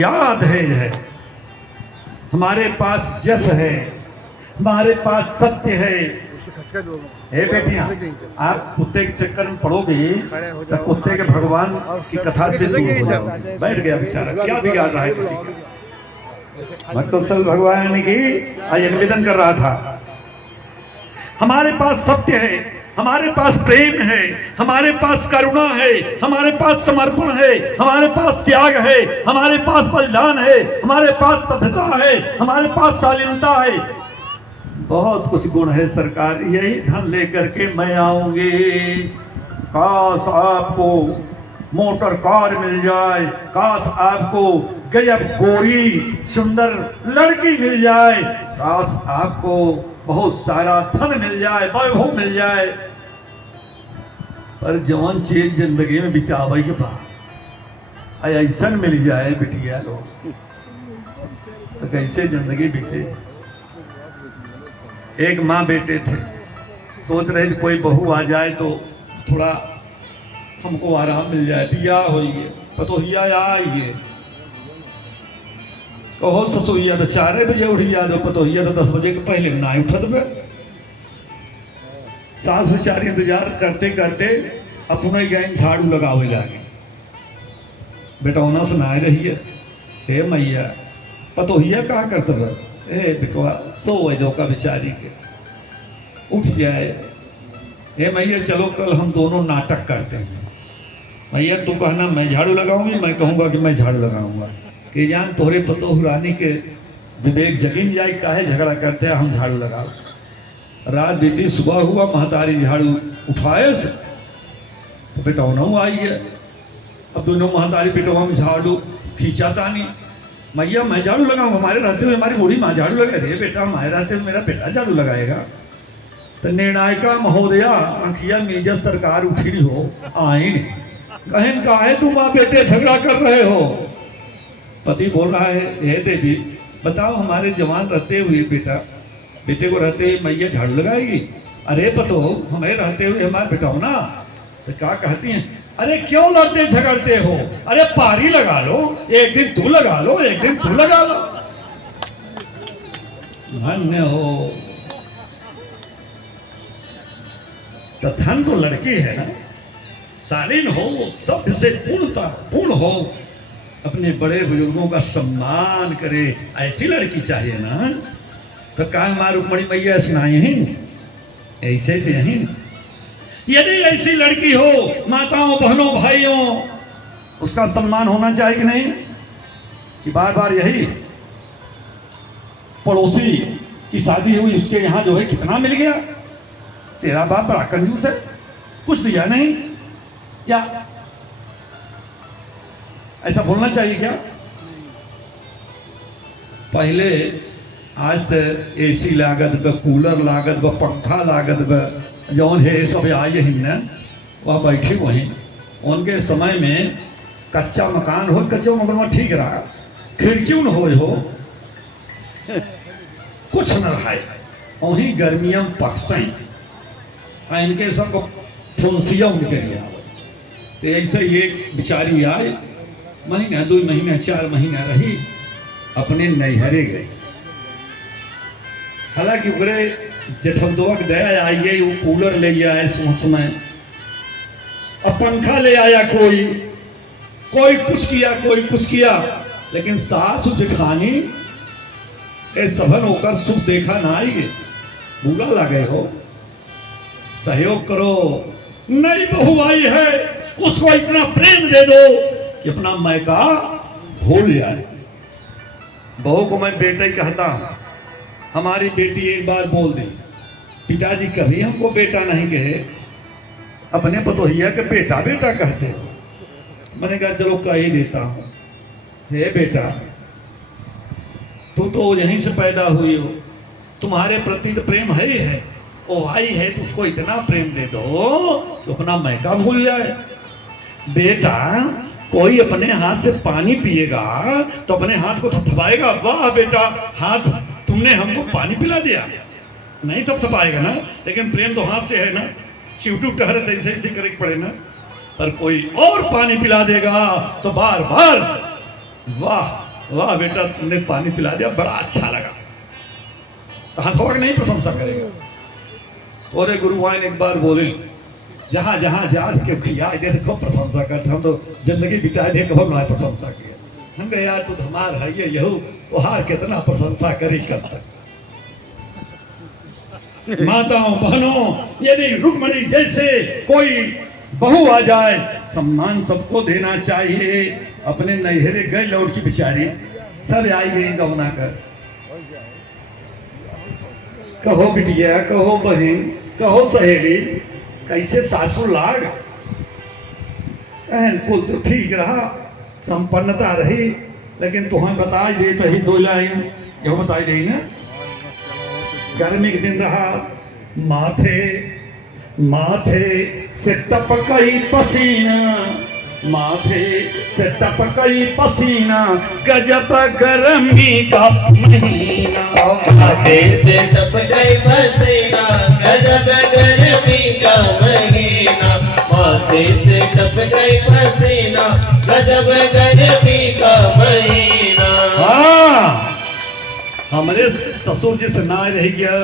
याद है, हमारे पास जस है, हमारे पास सत्य है। हे बेटियां, आप कुत्ते के चक्कर में पड़ोगे तो कुत्ते के भगवान की कथा से दूर हो जाओगे। बैठ गया बेचारा, क्या बिगाड़ रहा है किसी का। भक्तोत्सल भगवान की आज निवेदन कर रहा था, हमारे पास सत्य है, हमारे पास प्रेम है, हमारे पास करुणा है, हमारे पास समर्पण है, हमारे पास त्याग है, हमारे पास बलिदान है, हमारे पास सभ्यता है, हमारे पास शालीनता है, बहुत कुछ गुण है सरकार। यही धन लेकर के मैं आऊंगी। काश आपको मोटर कार मिल जाए, काश आपको गजब गोरी सुंदर लड़की मिल जाए, काश आपको बहुत सारा धन मिल जाए, वैभव मिल जाए, पर जवान चीज जिंदगी में बितावे के बाद ऐसा मिल जाए बिटिया लोग तो कैसे जिंदगी बीते। एक माँ बेटे थे, सोच रहे थे कोई बहू आ जाए तो थोड़ा हमको आराम मिल जाए, बिया होइए पतोहिया आइए, कहो ससुइया तो 4 बजे उठिया दो, पतोहिया तो 10 बजे के पहले ना उठत बे। सास बेचारी इंतजार करते करते अपने गैन झाड़ू लगावे लागे। बेटौना सुनाए रही है, हे मैया पतोहिया कहा करते बे, ए बिटवा सो दो का बेचारी के उठ जाए। हे मैया चलो कल हम दोनों नाटक करते हैं। मैया तू कहना मैं झाड़ू लगाऊंगी, मैं कहूंगा कि मैं झाड़ू लगाऊंगा। कि जान तोरे पतोह रानी के विवेक जगिन जाए, काहे झगड़ा करते हैं, हम झाड़ू लगाओ। रात बीती, सुबह हुआ, महतारी झाड़ू उठाए से तो बेटौना आई है। अब दोनों महतारी बेटवा में झाड़ू खींचा तानी, मैया मैं झाड़ू लगाऊंगा, हमारे रहते हुए हमारी बूढ़ी माँ झाड़ू लगा रही है। बेटा हमारे रहते हुए मेरा बेटा झाड़ू लगाएगा। तो निर्णायिका महोदया अंखिया मीजत सरकार उठी हो आई, कहें काहे तुम माँ बेटे झगड़ा कर रहे हो। पति बोल रहा है, हे देवी बताओ हमारे जवान रहते हुए बेटे को रहते हुए मैया झाड़ू लगाएगी। अरे पतो हमें रहते हुए हमारे बेटाओ ना, तो क्या कहती हैं, अरे क्यों लड़ते झगड़ते हो, अरे पारी लगा लो, एक दिन तू लगा लो, एक दिन तू लगा लो। धन्य हो, तो धन तो लड़की है ना, शालीन हो, सभ्य से पूर्ण हो, अपने बड़े बुजुर्गों का सम्मान करे, ऐसी लड़की चाहिए ना। तो कहा मां रुक्मणी मैया सुनाई ही ऐसे भी नहीं। यदि ऐसी लड़की हो, माताओं बहनों भाइयों, उसका सम्मान होना चाहिए कि नहीं। कि बार बार यही पड़ोसी की शादी हुई, उसके यहाँ जो है कितना मिल गया, तेरा बाप बड़ा कंजूस है, कुछ दिया नहीं, क्या ऐसा बोलना चाहिए क्या। पहले आज तो एसी लागत ब, कूलर लागत ब, पंखा लागत ब, जौन है सब आए ही न वह बैठे वहीं। उनके समय में कच्चा मकान हो, कच्चा मकान ठीक रहा, खिड़की न हो कुछ न रहा, वहीं गर्मियों पकसें इनके सब फुंसिया उनके लिया। तो ऐसे एक बेचारी आए, महीना 2 महीना 4 महीना रही, अपने नैहरे गई। हालांकि उगरे जेठमदुआ के दया आई है, वो कूलर ले आए समय, अब पंखा ले आया, कोई कुछ किया, कोई कुछ किया, लेकिन सास जेठानी ए सभन होकर सुख देखा ना आई, बुरा लगे हो। सहयोग करो, नई बहू आई है, उसको इतना प्रेम दे दो कि अपना मैका भूल जाए। बहू को मैं बेटे कहता हूं, हमारी बेटी एक बार बोल दे, पिताजी कभी हमको बेटा नहीं कहे, अपने पतोहिया के बेटा बेटा कहते हो। मैंने कहा चलो कह ही देता हूं, हे बेटा तू तो यहीं से पैदा हुई हो, तुम्हारे प्रति तो प्रेम है ही है, ओ भाई है तो उसको इतना प्रेम दे दो कि अपना मैका भूल जाए। बेटा कोई अपने हाथ से पानी पिएगा तो अपने हाथ को थपथपाएगा, वाह बेटा हाथ तुमने हमको पानी पिला दिया, नहीं थपथपाएगा ना। लेकिन प्रेम तो हाथ से है ना, चिवटू टहर ऐसे ऐसे करे पड़े ना। पर कोई और पानी पिला देगा तो बार बार वाह वाह बेटा तुमने पानी पिला दिया, बड़ा अच्छा लगा। तो हथवा नहीं प्रशंसा करेगा। और गुरुवाइन एक बार बोले, जहाँ जहाँ जा के खियाए दे खूब प्रशंसा करते, हम तो जिंदगी बिताए दे कब ना प्रशंसा किया। हम कहे यार तू हमार है ये यहू तुहार कितना प्रशंसा करी करता। माताओं बहनों, यदि रुक्मणी जैसे कोई बहू आ जाए, सम्मान सबको देना चाहिए। अपने नैहरे गए लौट की बेचारी, सब आई गई गवना कर। कहो बिटिया, कहो बहन, कहो सहेली, कैसे सासू लाग। कुल तो ठीक रहा, संपन्नता रही, लेकिन तुम्हें बताई दे तो ही दो लाइन यह बताई दे ना। गर्मी के दिन रहा, माथे माथे से टपकई पसीना, माथे से टपकई पसीना, गजब गर्मी का महीना। माथे से टपकई पसीना, गजब गर्मी का महीना। माथे से टपकई पसीना, गजब गर्मी का महीना। हाँ, हमारे ससुर जी से ना रह गया।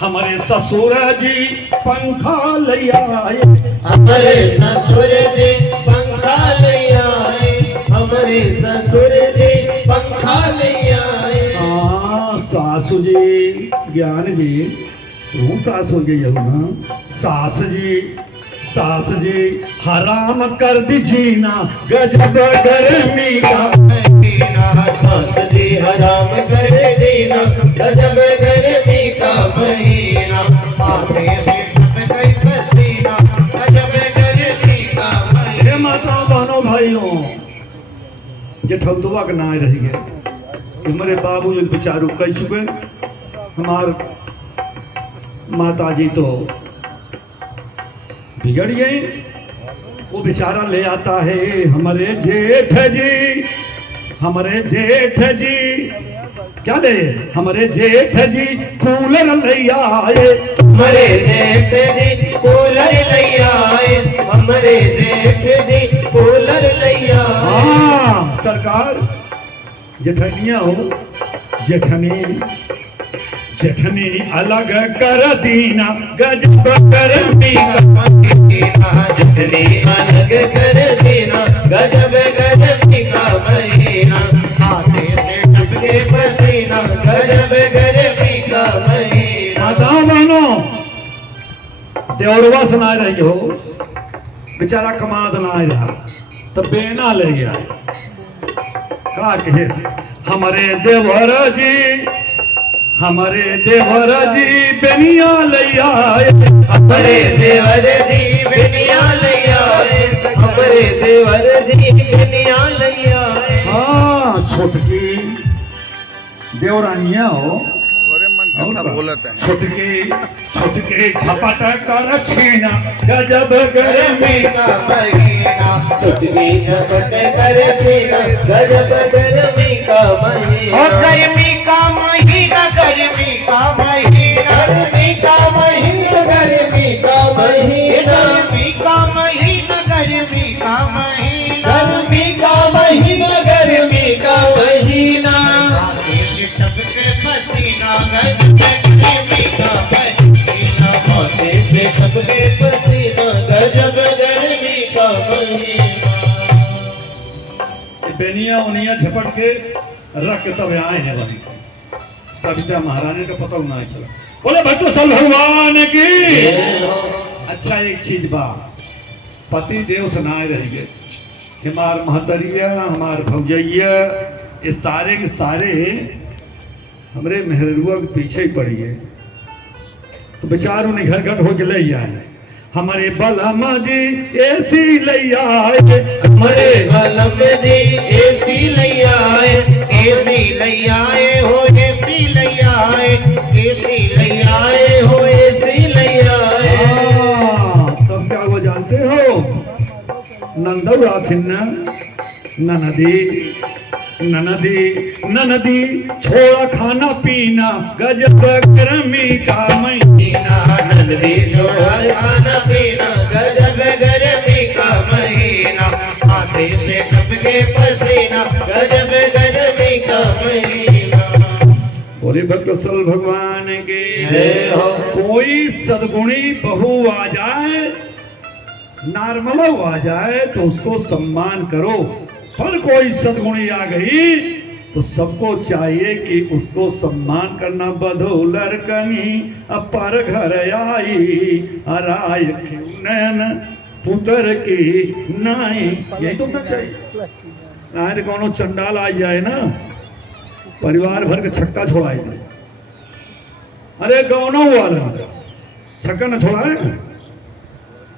हमारे ससुर जी पंखा ले आए, हमारे ससुर जी पंखा ले आए, हमारे ससुर जी पंखा ले आए। हाँ, सासू जी ज्ञान जी, तू सासू जी ना, सास जी हराम कर दी जीना, गजब गर्मी का महीना। सास जी हराम कर देना, गजब गर्मी का महीना। माथे से टपकई पसीना, गजब गर्मी का महीना। हे माता बहनों भाइयों, ये ठंडुआ के ना रह गए। हमारे बाबू जी बेचारू कह चुके, हमार माता जी तो बिगड़ गई। वो बेचारा ले आता है हमारे जेठ जी, हमारे जेठ जी क्या ले, हमारे जेठ जी कूलर ले आए, हमारे जेठ जी कूलर ले आए, हमारे जेठ जी कूलर ले आए। हाँ सरकार, जेठनिया हो, जेठनी जेठनी अलग कर दीना, गजब गर्मी का महीना। जेठनी अलग कर देना, गजब गर्मी का महीना। माथे से टपके पसीना, गजब गर्मी का महीना। माता बहनों, देवरवा सुना रही हो, बेचारा कमाद ना रहा तो बेना ले गया। का कहे हमारे देवर जी, हमारे देवर जी बेनिया ले आए, हमारे देवर जी बेनिया ले आए, हमारे देवर जी बेनिया ले आए। हाँ, छोटकी देवरानिया हो, छोटके झपट कर छीना, गजब गर्मी का महीना। छुटकी झपट कर छीना, गजब गर्मी का महीना। और गर्मी का महीना, गर्मी का महीना, गर्मी का महीना, गर्मी का महीना। गर्मी का महीना, गर्मी का महीना, गर्मी का महीना, गर्मी का महीना। माथे से टपके पसीना, गजब गर्मी का महीना। माथे से टपके पसीना, गजब गर्मी का महीना। बेनिया उनिया झपट के रख के तब आए हैं बनी। सविता महारानी का पता ना चला। बोले भट्टो सब भगवान की। अच्छा एक चीज बा, पति देव सुनाए रह गए, हमार महतरिया, हमार भौजैया, ये सारे के सारे हमरे मेहरुआ के पीछे ही पड़ी है। तो बेचारों ने घर घर होके ले आए। हमारे बलमा जी एसी ले आए, हमारे बलम जी एसी ले आए, एसी ले आए हो, एसी ले आए, एसी ले आए हो, एसी ले आए। तब क्या वो जानते हो, नंदौरा खिन्ना ननदी ननदी ननदी छोड़ा खाना पीना, गजब गर्मी का महीना। नंदी छोड़ा खाना पीना, गजब गर्मी का महीना। माथे से टपके पसीना, गजब गर्मी भक्त सल भगवान के जय हो। कोई सदगुणी बहू आ जाए, नॉर्मल आ जाए तो उसको सम्मान करो, पर कोई सदगुणी आ गई तो सबको चाहिए कि उसको सम्मान करना। बधो लड़कनी अपर घर आई, अराय नैन पुत्र की नाई, यही तो ना चाहिए। आज कौनो चंडाल आ जाए ना, परिवार भर के छक्का छोड़ाए दे। अरे कौनो वाला छक्का न छोड़ाए,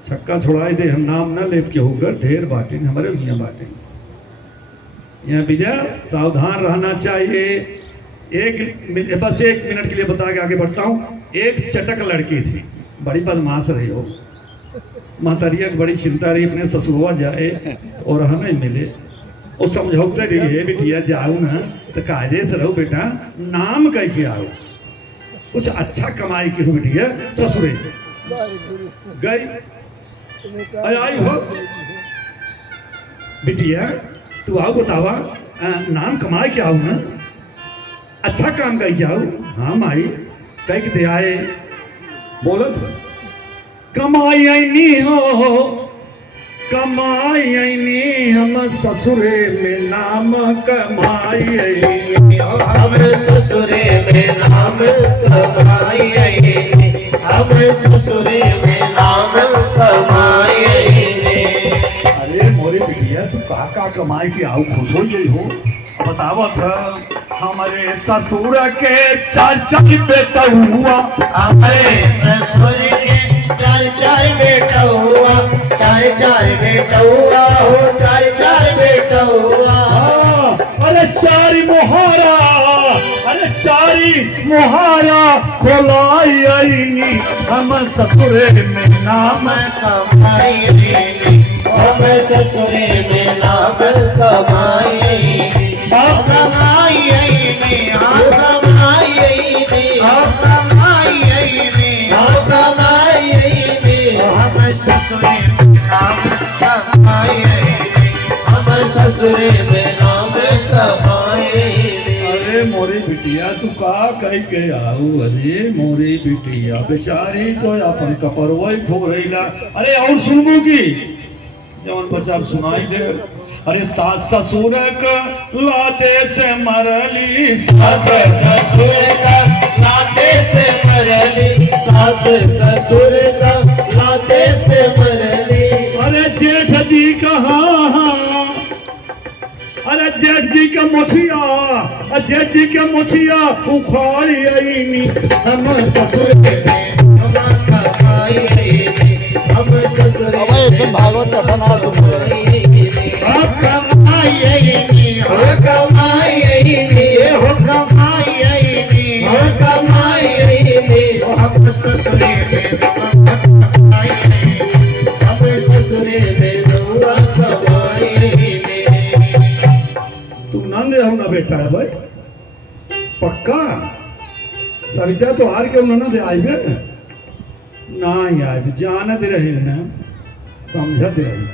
छक्का छोड़ाए दे। हम नाम न लेप के होकर ढेर बाटे हमारे यहाँ बाटे। यहाँ विजय सावधान रहना चाहिए। बस एक मिनट के लिए बता के आगे बढ़ता हूँ। एक चटक लड़की थी, बड़ी बदमाश रही हो। महतरिया की बड़ी चिंता रही, अपने ससुरवा जाए और हमें मिले और समझौते रही, बेटिया जाओ ना तो कायदे से रहो बेटा, नाम कह के आओ, कुछ अच्छा कमाई की हो बेटिया। ससुरे गई आई हो बेटिया, तू आओ बतावा, नाम कमाए के आओ ना, अच्छा काम कह के आओ। हाँ माई कह के दे आए। बोलत कमाई नहीं हो, कमाई नहीं हम ससुरे में नाम कमाई, हम ससुरे में नाम कमाई, हम ससुरे में नाम कमाई। अरे मोरे बिटिया तू का कमाई के आओ, खुश हो गई हो। बतावत हमारे ससुर के चाचा बेटा हुआ, हमारे ससुर के चार बेटा हुआ, चार बेटा हुआ हो, चार बेटा हुआ। अरे चारी मोहारा, अरे चारी मोहारा खोलाई आईनी, हम ससुरे में नाम कमाई, हम ससुरे में नाम कमाई, कमाई हम ससुरे में नाम कमाई, हम ससुरे में नाम कमाई। अरे मोरी बिटिया तू का कह के आऊ, अरे मोरी बिटिया बेचारी तो अपन कपरवा खो रहीला। अरे और सुनबू की जवन बच्चा सुनाई दे। अरे सास ससुर का लाते से मरली, सास ससुर का लाते से मरली, सास ससुर का लाते से मरली। अरे जेठ जी कहाँ, अरे जेठ जी का मुछिया, जेठ जी का मुछिया उखाड़ी आईनी, हम ससुर हम ससुर भागवत कथा ना तुम तुम नंद हो ना बेटा है भाई पक्का। सरिता तो हार के उन्होंने दे आए ना यार जानत रही ना, समझत रही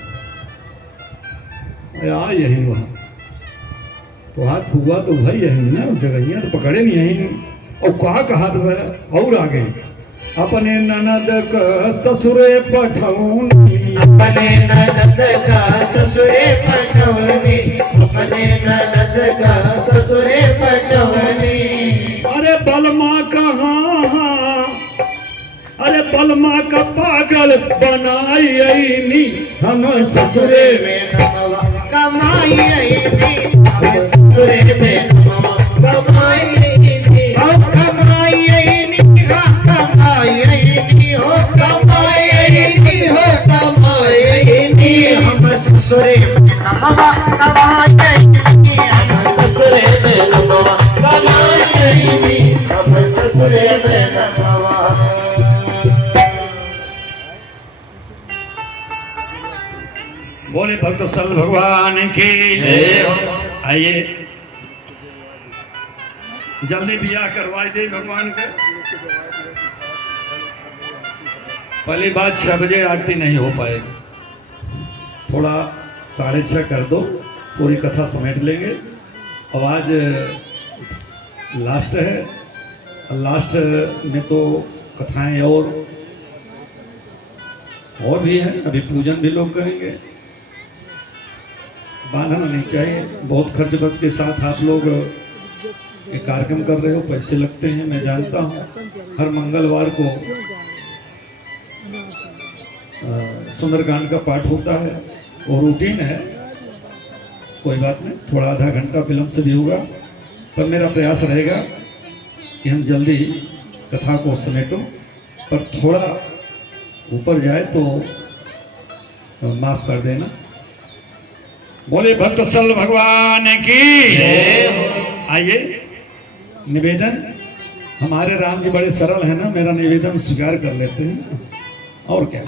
आ यही वहाँ तो हाथ हुआ तो भाई यही ना, जगहिया तो पकड़े नहीं यही। और कहा तो और आगे अपने ननद का ससुरे पठौन, अपने ननद का ससुरे पटवनी, अपने ननद का ससुरे पटवनी। अरे बलमा कहाँ, अरे बलमा का पागल बनाई आईनी, हम ससुरे में कमाई हम ससुरे में कमाई, कमाई हो कमाई हम ससुरे में कमाई, हम ससुरे में कमाई, हम ससुरे में कमाई। बोले भक्त सल भगवान की जय हो। आइए जल्दी बियाह करवा दे भगवान के। पहली बात 6 बजे आरती नहीं हो पाएगी, थोड़ा 6:30 कर दो, पूरी कथा समेट लेंगे। अब आज लास्ट है, लास्ट में तो कथाएं और भी हैं, अभी पूजन भी लोग करेंगे। बांधना नहीं चाहिए, बहुत खर्च बच के साथ आप लोग ये कार्यक्रम कर रहे हो, पैसे लगते हैं, मैं जानता हूँ। हर मंगलवार को सुंदरकांड का पाठ होता है, वो रूटीन है, कोई बात नहीं, थोड़ा आधा घंटा विलम्ब से भी होगा, पर मेरा प्रयास रहेगा कि हम जल्दी कथा को समेटो, पर थोड़ा ऊपर जाए तो माफ कर देना। बोले भक्तसल भगवान की। आइए निवेदन, हमारे राम जी बड़े सरल हैं ना, मेरा निवेदन स्वीकार कर लेते हैं, और क्या।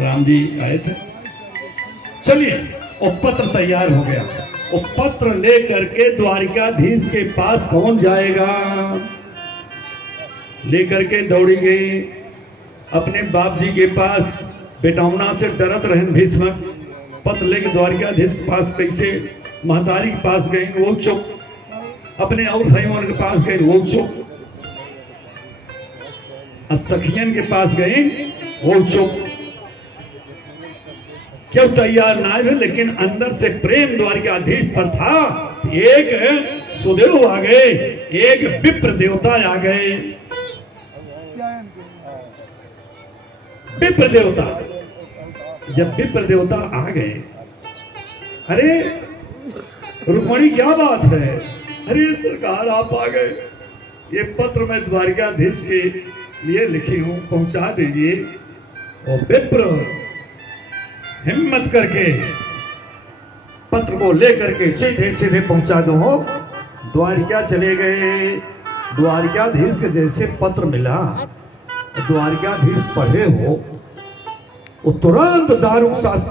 राम जी आए थे, चलिए वो पत्र तैयार हो गया, वो पत्र ले करके द्वारिकाधीश के पास कौन जाएगा। लेकर के दौड़ी गई अपने बाप जी के पास, बेटौना से डरत रहे भीष्म। पत्र लेके द्वारिकाधीश के पास कैसे, महतारी के पास गई वो चुप, अपने और भाइयों के पास गई वो चुप, सखियन के पास गई वो चुप, क्यों तैयार ना है। लेकिन अंदर से प्रेम द्वारिकाधीश पर था। एक सुदेव आ गए, एक विप्र देवता आ गए। विप्र देवता, जब विप्र देवता आ गए, अरे रुक्मणी क्या बात है, अरे सरकार आप आ गए, ये पत्र मैं द्वारिकाधीश के लिए लिखी हूं, पहुंचा दीजिए। और विप्र हिम्मत करके पत्र को लेकर के सीधे सीधे पहुंचा दो, द्वारिका चले गए। द्वारिकाधीश के जैसे पत्र मिला, द्वारिकाधीश पढ़े हो, वो तुरंत दारू शास्त्र